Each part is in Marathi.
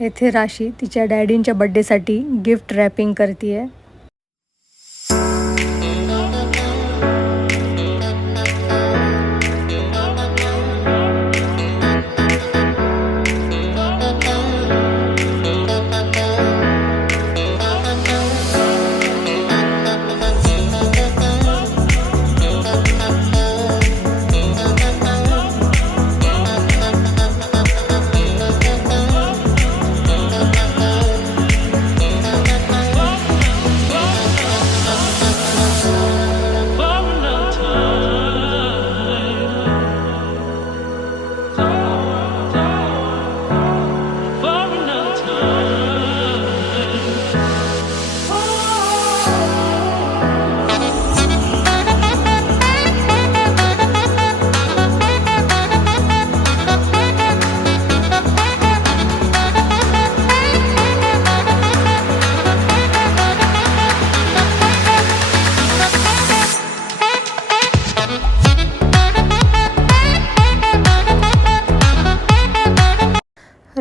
येथे राशी तिच्या डॅडींच्या बड्डेसाठी गिफ्ट रॅपिंग करते आहे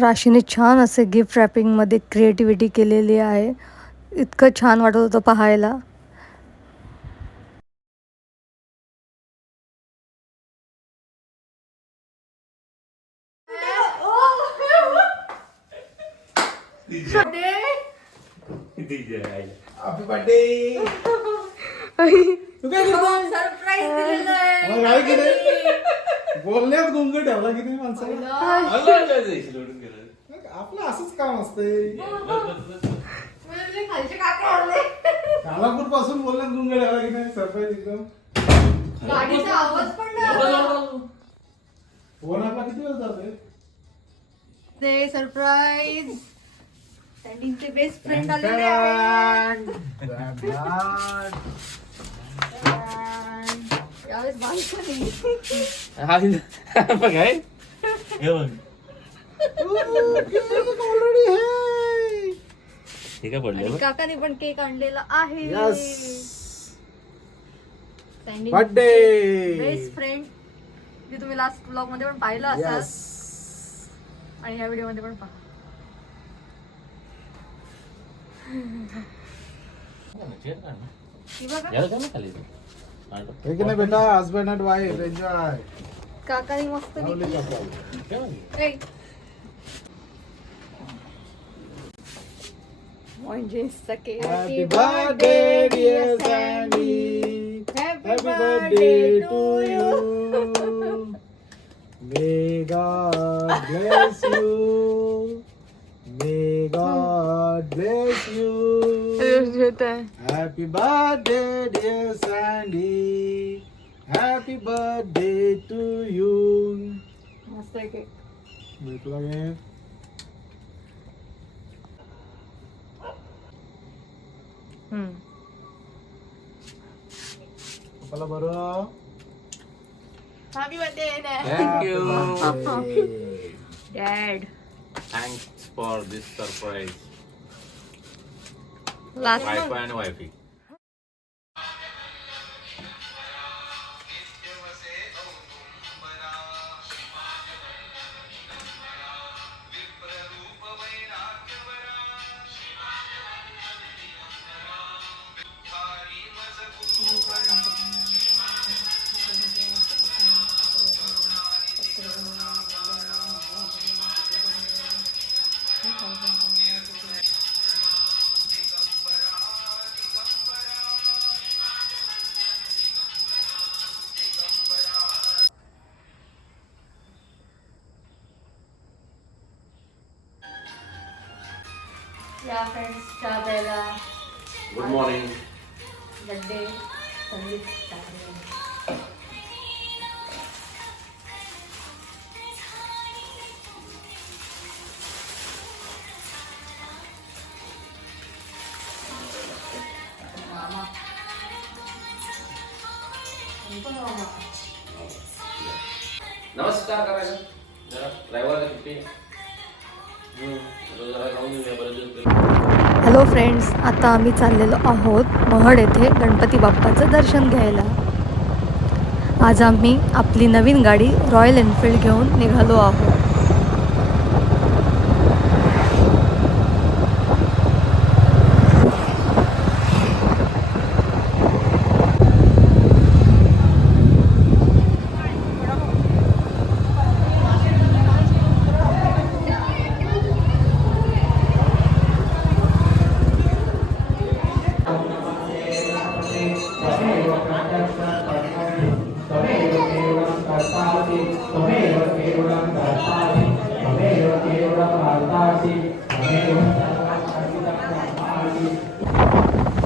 राशीने छान असे गिफ्ट रॅपिंगमध्ये क्रिएटिव्हिटी केलेली आहे. इतकं छान वाटत होतं पाहायला. हॅपी बोलण्यात गुंग ठेवला की नाही माणसाला? आपलं असंच काम असतंय. कालापूरपासून बोलण्यात गुंग ठेवला की नाही सरप्राईज एकदम. गाडीचा आवाज पण नाही फोन आपला किती वेळ जातोय ते सरप्राईज. बेस्ट फ्रेंड आलेले आहेत. यावेळेस बालकनी बघाय हे बघ हे काय पडलं काकाने पण केक आणलेला आहे. बर्थडे बेस्ट फ्रेंड जे तुम्ही लास्ट ब्लॉगमध्ये पण पाहिलं असाल. आणि ह्या व्हिडिओमध्ये पण पहा. ही बघा. याला काय नाही खाली এখানে বেটা হাজবেন্ড এন্ড ওয়াইফ এনজয় কাকারি মস্ত এই Happy birthday dear Sandy Happy birthday to you May God bless you May God bless you Happy birthday, dear Sandy. Happy birthday to you. मस्त आहे केक मी तुला घे. पप्पाला बरं happy birthday thank you dad thanks for this surprise last wifi आणि वायफी नमस्कार करायला ड्रायव्हरला सुट्टी हॅलो फ्रेंड्स आता आम्ही चाललेलो आहोत महड येथे गणपती बाप्पाचं दर्शन घ्यायला. आज आम्ही आपली नवीन गाडी रॉयल एनफिल्ड घेऊन निघालो आहोत.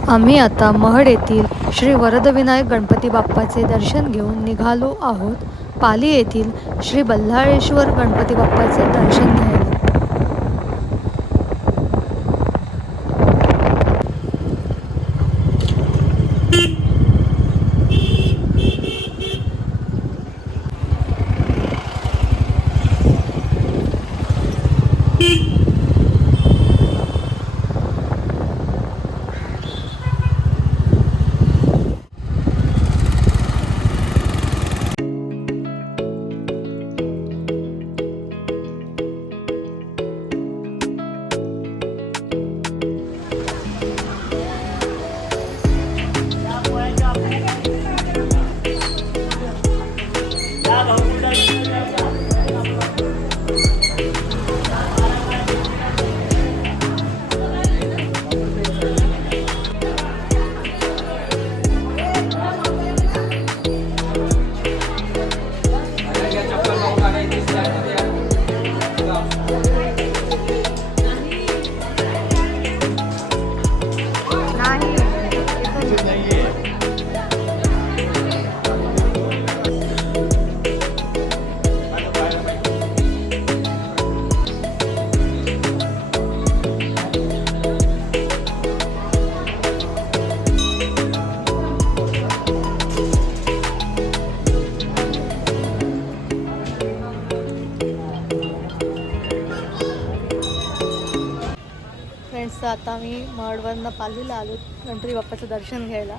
आम्ही आता महड येथील श्री वरदविनायक गणपती बाप्पाचे दर्शन घेऊन निघालो आहोत. पाली येथील श्री बल्हाळेश्वर गणपती बाप्पाचे दर्शन घ्या आम्ही महडवरनं पालीला आलो गणपती बाप्पाचं दर्शन घ्यायला.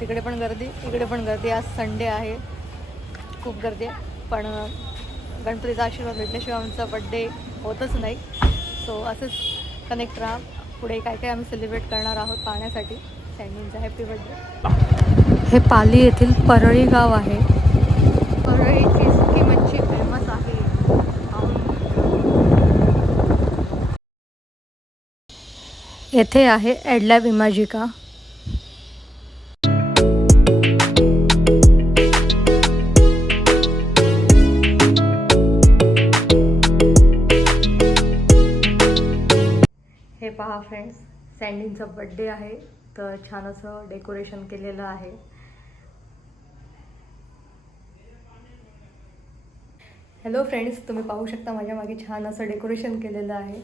तिकडे पण गर्दी इकडे पण गर्दी. आज संडे आहे. खूप गर्दी आहे. पण गणपतीचा आशीर्वाद भेटल्याशिवाय आमचा बड्डे होतच नाही. सो असंच कनेक्ट राहा. पुढे काय काय आम्ही सेलिब्रेट करणार आहोत पाहण्यासाठी. सँडींचा हॅपी बड्डे हे पाली येथील परळी गाव आहे. परळीची येथे आहे ॲडला विमाजिका. हे पहा फ्रेंड्स सँडींचा बड्डे आहे तर छान असं डेकोरेशन केलेलं आहे. हॅलो फ्रेंड्स तुम्ही पाहू शकता माझ्या मागे छान असं डेकोरेशन केलेलं आहे.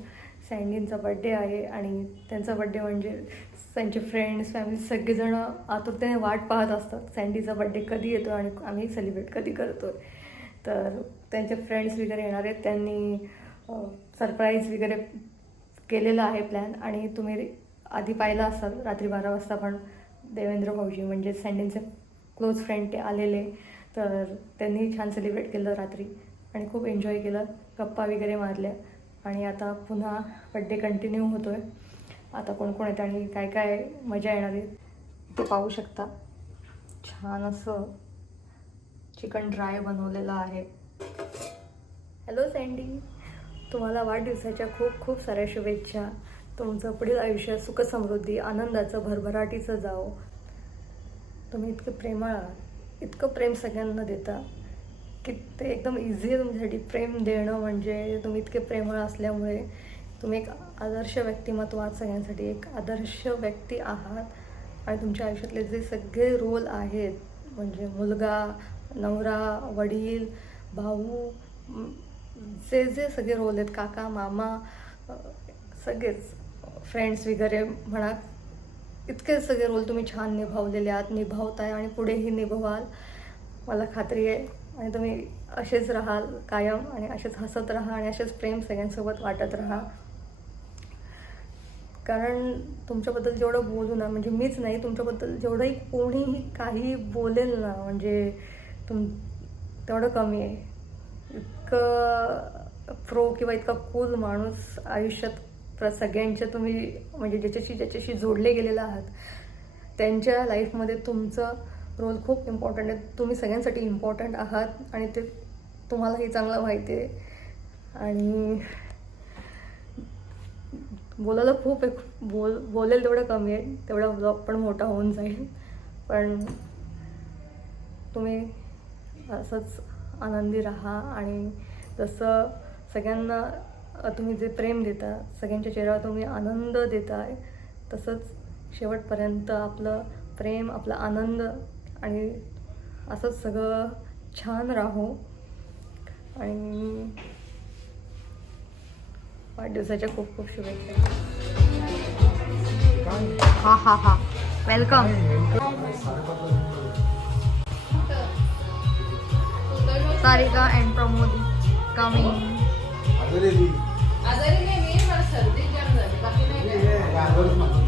सँडींचा बड्डे आहे आणि त्यांचा बड्डे म्हणजे त्यांचे फ्रेंड्स फॅमिली सगळेजणं आतुरतेने वाट पाहत असतात. सँडीचा बड्डे कधी येतो आणि आम्ही सेलिब्रेट कधी करतो तर त्यांचे फ्रेंड्स वगैरे येणार आहेत. त्यांनी सरप्राईज वगैरे केलेला आहे प्लॅन आणि तुम्ही आधी पाहिला असाल रात्री बारा वाजता पण देवेंद्र भाऊजी म्हणजे सँडींचे क्लोज फ्रेंड ते आलेले. तर त्यांनी छान सेलिब्रेट केलं रात्री आणि खूप एन्जॉय केलं. गप्पा वगैरे मारल्या. आणि आता पुन्हा बड्डे कंटिन्यू होतो आहे आता कोण कोण येतं आणि काय काय मजा येणार आहे ते पाहू शकता. छान असं चिकन ड्राय बनवलेलं आहे. हॅलो सँडी तुम्हाला वाढदिवसाच्या खूप खूप साऱ्या शुभेच्छा. तुमचं पुढील आयुष्य सुखसमृद्धी आनंदाचं भरभराटीचं जाओ तुम्ही इतकं प्रेमळ आहात. इतकं प्रेम सगळ्यांना देता. की ते एकदम इझी आहे तुमच्यासाठी. प्रेम देणं म्हणजे तुम्ही इतके प्रेमळ असल्यामुळे तुम्ही एक आदर्श व्यक्तिमत्व आहात सगळ्यांसाठी. एक आदर्श व्यक्ती आहात आणि तुमच्या आयुष्यातले जे सगळे रोल आहेत म्हणजे मुलगा नवरा वडील भाऊ जे जे सगळे रोल आहेत काका मामा सगळेच फ्रेंड्स वगैरे म्हणा इतके सगळे रोल तुम्ही छान निभावलेले आहात. निभावताय आणि पुढेही निभवाल. मला खात्री आहे आणि तुम्ही असेच राहाल कायम आणि असेच हसत राहा आणि असेच प्रेम सगळ्यांसोबत वाटत राहा. कारण तुमच्याबद्दल जेवढं बोलू ना म्हणजे मीच नाही तुमच्याबद्दल जेवढंही कोणीही काही बोलेल ना म्हणजे तुम तेवढं कमी आहे. इतकं प्रो किंवा इतका कूल माणूस आयुष्यात प्र सगळ्यांच्या तुम्ही म्हणजे ज्याच्याशी ज्याच्याशी जोडले गेलेला आहात त्यांच्या लाईफमध्ये तुमचं रोल खूप इम्पॉर्टंट आहे. तुम्ही सगळ्यांसाठी इम्पॉर्टंट आहात आणि ते तुम्हालाही चांगलं माहिती आहे. आणि बोलायला खूप एक बोल बोलेल तेवढं कमी आहे. तेवढा ब्लॉग पण मोठा होऊन जाईल. पण तुम्ही असंच आनंदी राहा आणि जसं सगळ्यांना तुम्ही जे प्रेम देता सगळ्यांच्या चेहऱ्यावर तुम्ही आनंद देताय तसंच शेवटपर्यंत आपलं प्रेम आपला आनंद आणि असंच सगळं छान राहो. आणि वाढदिवसाच्या खूप खूप शुभेच्छा. हा हा हा. Welcome Sarika and Pramod coming.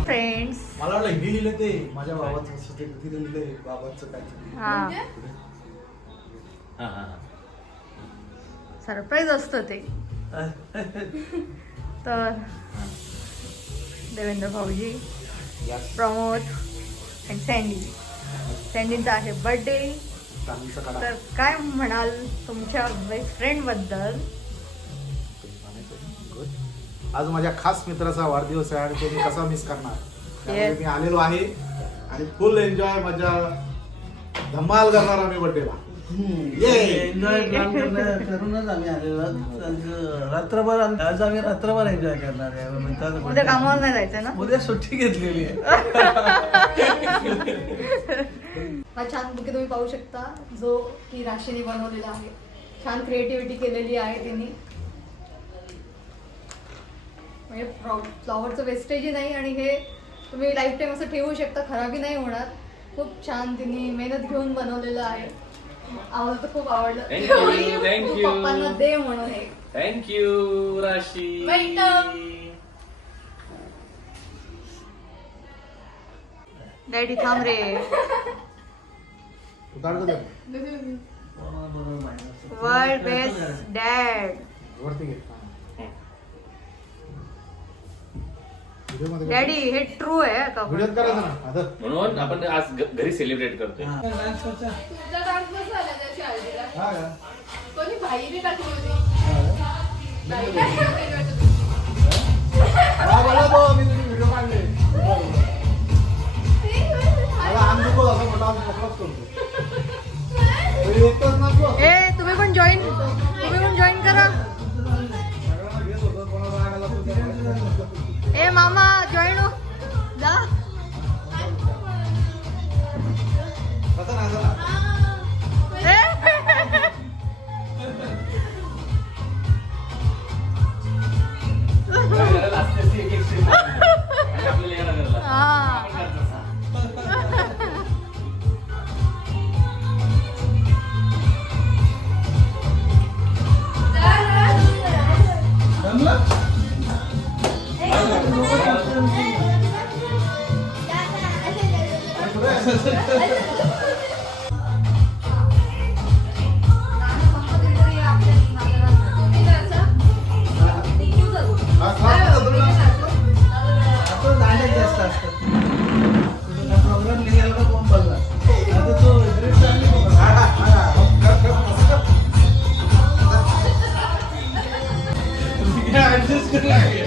Friends मला वाटलं हिंदी लिहिलं ते माझ्या बाबाचं असं ते तिथे लिहिलंय बाबाचं काहीतरी. हा. हा, हा, हा. सरप्राईज असतं ते. तर देवेंद्र भाऊजी प्रमोद अँड सँडी सँडीचा आहे बर्थडे चांदीचा कडा तर काय म्हणाल तुमच्या बेस्ट फ्रेंडबद्दल Good. आज माझ्या खास मित्राचा वाढदिवस आहे आणि तो मी कसा मिस करणार? त्यामुळे Yes. मी आलेलो आहे. आणि फुल एन्जॉय मजा धमाल करणार आम्ही बर्थडेला एन्जॉय प्लॅन करणार करूनच आम्ही आलेलो आहोत. आज रात्रभर आम- आज आम्ही रात्रभर एन्जॉय करणार आहे. मित्राचं उद्या कामावर नाही जायचं ना? उद्या सुट्टी घेतलेली आहे. हा छान बुके तुम्ही पाहू शकता. जो की राशीने बनवलेला आहे. छान क्रिएटिव्हिटी केलेली आहे तिने. म्हणजे फ्लॉवरचं वेस्टेजही नाही आणि हे तुम्ही लाईफ टाईम असं ठेवू शकता खराबी नाही होणार. खूप छान तिने मेहनत घेऊन बनवलेलं आहे. आम्हाला तर खूप आवडलं. Thank you, thank Tu you. पप्पांना दे म्हणून हे. थँक्यू राशी. Welcome. डॅडी थांब रे. तू काढ गं ते. वर्ल्ड बेस्ट डॅड वरती घे. डॅडी हे ट्रू आहे का व्हिडिओत करायचं ना? आता. म्हणून आपण आज घ- घरी सेलिब्रेट करतोय. हा. का? हा, बोला तो, मी तुझे व्हिडिओ काढले. मला अंग दुखत असं मोठा अंग मोकळाच करतो. ए तुम्ही पण जॉईन तुम्ही पण जॉईन करा. त्याला. ए मामा जॉईन Yeah.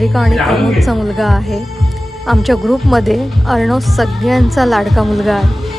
सारिका आणि प्रमोदचा मुलगा आहे. आमच्या ग्रुपमध्ये अर्णव सगळ्यांचा लाडका मुलगा आहे.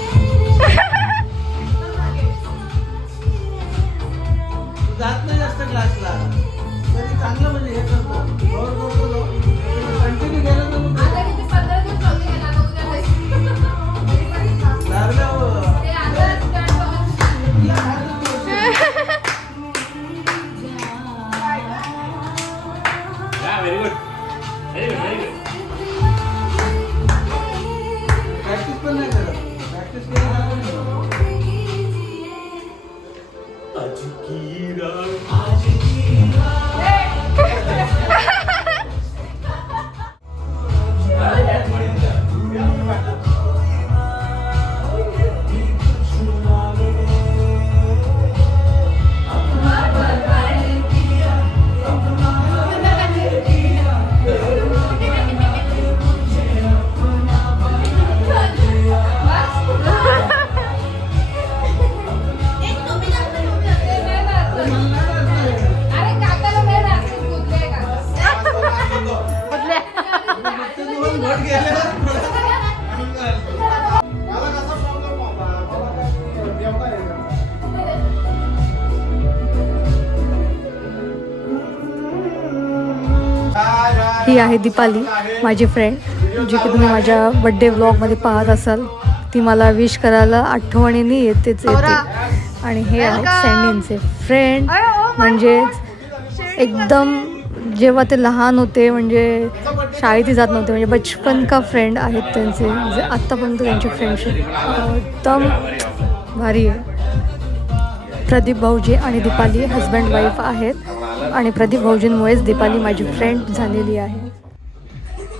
दीपाली माझी फ्रेंड जी की तुम्ही माझ्या बड्डे व्लॉगमध्ये पाहत असाल ती मला विश करायला आठवणीने येतेच येते. आणि हे आहेत सँडींचे फ्रेंड म्हणजेच एकदम जेव्हा ते लहान होते म्हणजे शाळेतही जात नव्हते म्हणजे बचपन का फ्रेंड आहेत त्यांचे म्हणजे आत्तापर्यंत त्यांची फ्रेंडशिप एकदम भारी आहे. प्रदीप भाऊजी आणि दीपाली हजबंड वाईफ आहेत. आणि प्रदीप भाऊजींमुळेच दीपाली माझी फ्रेंड झालेली आहे.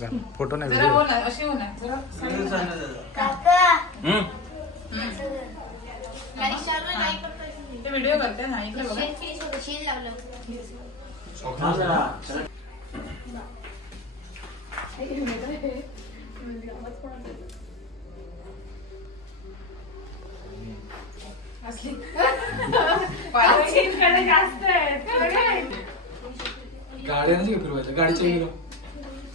फोटो नाही व्हिडिओ गाड्यांची फिरवायचं गाडीच्या गेलो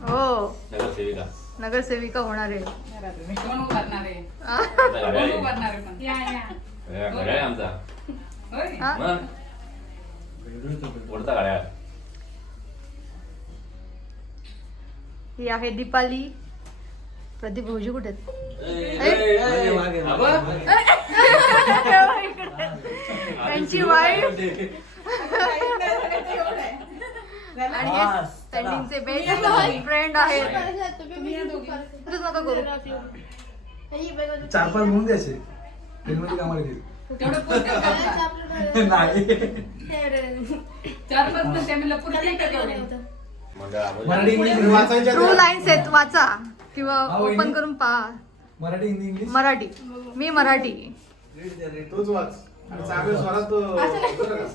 हो. नगरसेविका. नगरसेविका होणार आहे. आमचा घड्याळ आहे. घड्याळ आहे. आमचा. हा? मग? पुढचा घड्याळ. ही आहे दीपाली. प्रदीप भाऊजी कुठे आहेत? आबा? त्यांची वाईफ आणि हे स्टँडिंगचे बेस्ट फ्रेंड आहेत. तूच नका करू. चार पाच म्हणून द्यायचे. फिल्ममध्ये कामाला नाही. मंडळामध्ये मराठी इंग्लिश वाचायच्या ट्रू लाईन्स आहेत वाचा. किंवा हा, वहिनी. ओपन करून पहा. मराठी हिंदी इंग्लिश? मराठी. मी मराठी. तोच वाच. आणि चांगल्या स्वरात तो बरं का?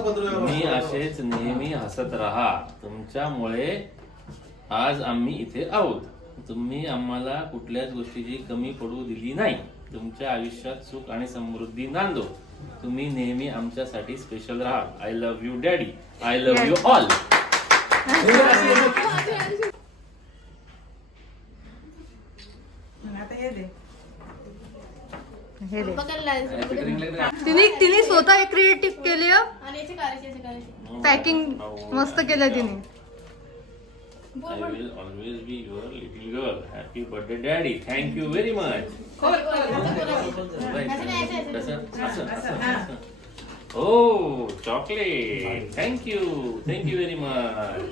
पत्र तुम्ही असेच नेहमी हसत राहा. तुमच्यामुळे आज आम्ही इथे आहोत. तुम्ही आम्हाला कुठल्याच गोष्टीची कमी पडू दिली नाही. तुमच्या आयुष्यात सुख आणि समृद्धी नांदो. तुम्ही नेहमी आमच्यासाठी स्पेशल राहा. I love you daddy I love you all हे दे तिने तिने स्वतः क्रिएटिव्ह केली पॅकिंग मस्त केलं तिने I will always be your little girl. Happy birthday, daddy. Thank you very much. Oh, chocolate. Thank you. Thank you very much.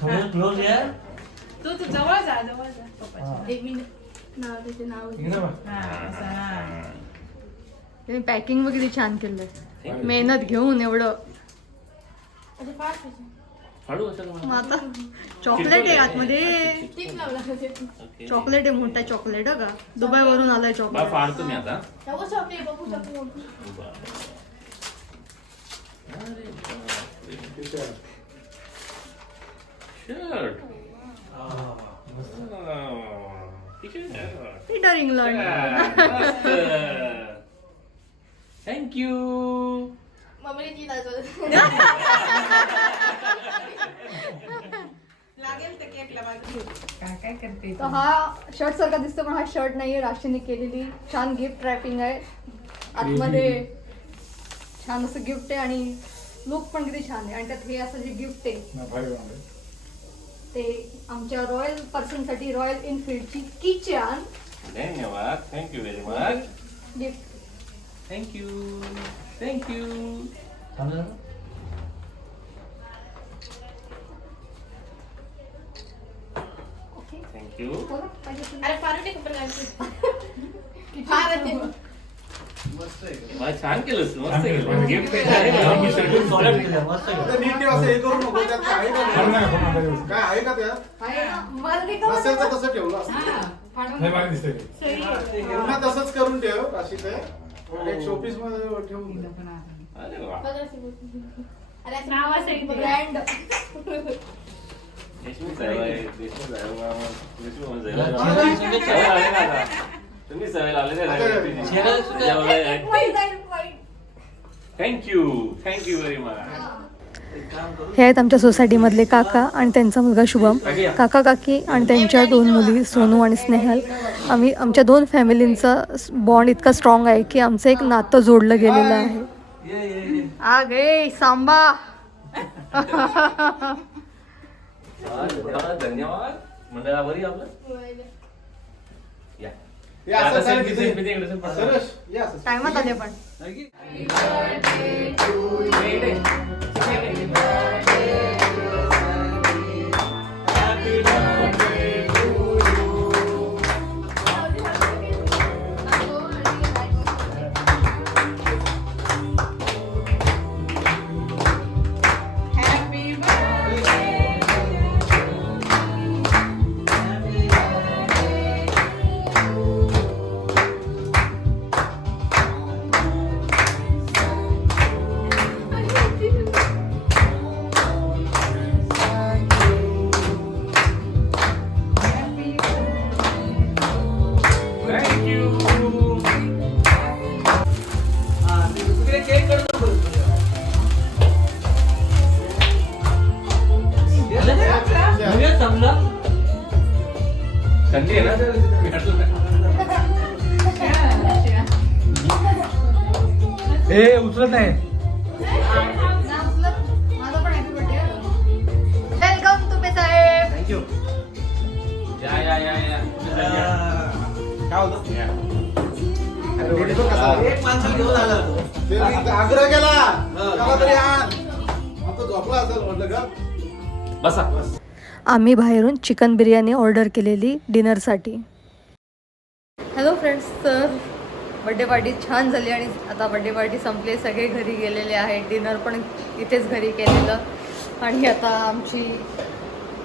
थोडं क्लोज या इकडे बघ. तिने पॅकिंग वगैरे छान केलंय. मेहनत घेऊन एवढं. फाडू कशाला मग मला? आता चॉकलेट आहे आतमध्ये. Okay. चॉकलेट आहे मोठा चॉकलेट का दुबई वरून आलाय बा चॉकलेट फाडतो मी आता. अरे बापरे. T-shirt. पीटर इंग्लंड थँक्यू तर हा शर्ट सारखा दिसतो पण हा शर्ट नाहीये. राशीने केलेली छान गिफ्ट रॅपिंग आहे. आतमध्ये छान असं गिफ्ट आहे आणि लुक पण किती छान आहे. आणि त्यात हे असं जे गिफ्ट आहे. ते आमच्या रॉयल पर्सनसाठी रॉयल एनफिल्डची किचन. धन्यवाद. Thank you very much gift thank you thank you okay thank you बोला पाहिजे अरे फार टेक आहे मला छान केलंस मस्त केलं गिफ्ट नीट असं हे करू नको त्यात काय आहे का नाही? काय आहे का त्यात तर तसं ठेवलं असं पुन्हा तसंच करून ठेव अशी ते एक शोपीसमध्ये ठेवून दे. अरे वा ब्रँड देशमुख साहेब आहे देशमुख साहेब आहे. साहेब. तुम्ही सवय लावले थँक्यू थँक्यू व्हेरी मच हे. आहेत आमच्या सोसायटीमधले काका आणि त्यांचा मुलगा शुभम. काका काकी आणि त्यांच्या दोन मुली सोनू आणि स्नेहल. आम्ही आमच्या दोन फॅमिलींचा बॉन्ड इतका स्ट्रॉंग आहे की आमचं एक नातं जोडलं गेलेलं आहे. ये ये ये. आ गे सांबा. धन्यवाद. मंडळावरही आपलं? असं तिथे. सरस, असं. टायमात आले पण? ए उचलत नाही. वेलकम तुम्ही साहेब थँक्यू या या या या. काय होतं या. अरे, रेडी बघ कसा? आहे. एक माणसाला घेऊन आला तो. ते मी आग्रह केला. त्याला तरी आण आता झोपला असेल म्हटलं का? बसा. आम्ही बाहेरून चिकन बिर्याणी ऑर्डर केलेली डिनरसाठी. हॅलो फ्रेंड्स बड्डे पार्टी छान झाली आणि आता बड्डे पार्टी संपली. सगळे घरी गेलेले आहेत. डिनर पण इथेच घरी केलेलं. आणि आता आमची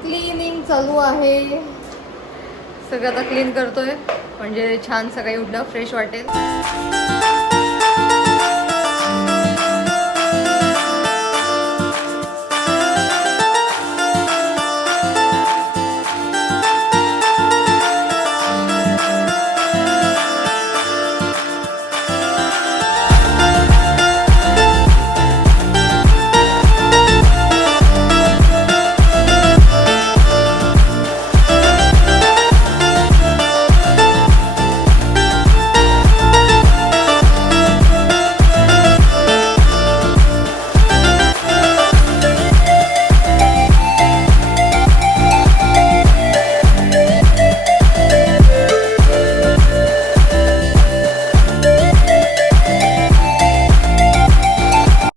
क्लिनिंग चालू आहे. सगळं आता क्लीन करतोय. म्हणजे छान सकाळी उठलं फ्रेश वाटेल.